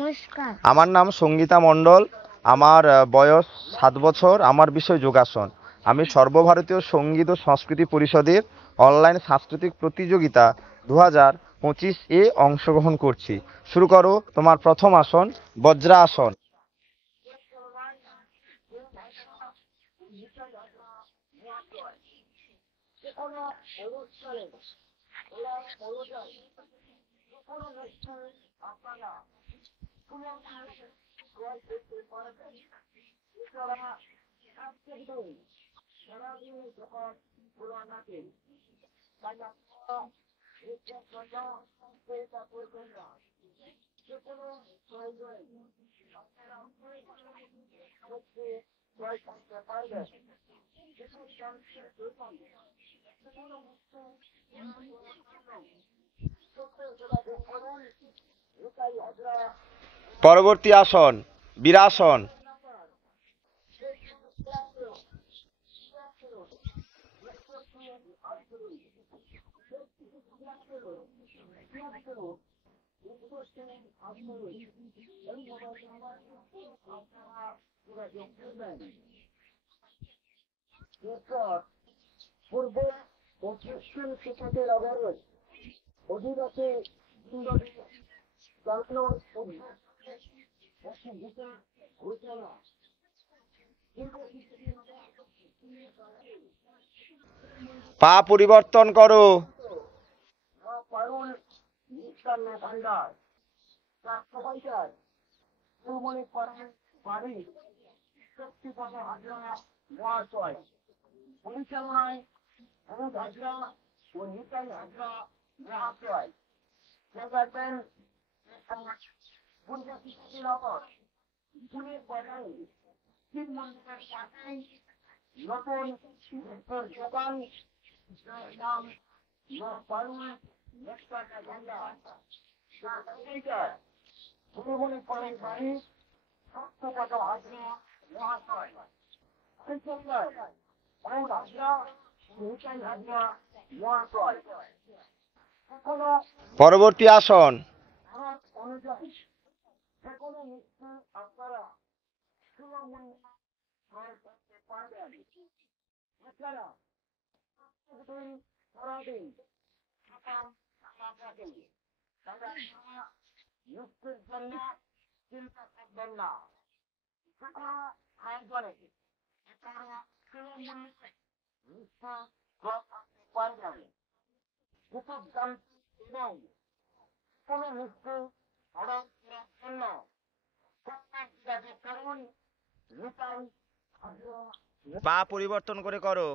নমস্কার। আমার নাম সঙ্গীতা মণ্ডল। আমার বয়স 7 বছর। আমার বিষয় যোগাসন। আমি সর্বভারতীয় সঙ্গীত ও সংস্কৃতি পরিষদের অনলাইন সাংস্কৃতিক প্রতিযোগিতা 2025 অংশগ্রহণ করছি। শুরু করো তোমার প্রথম আসন, বজ্রাসন। পরবর্তী আসন, বীরাসন। পা পরিবর্তন করো। পরবর্তী আসন, পা পরিবর্তন করে করো।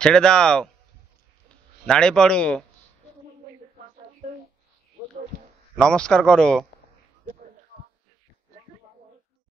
ছেড়ে দাও, দাঁড়িয়ে পড়ো, নমস্কার করো।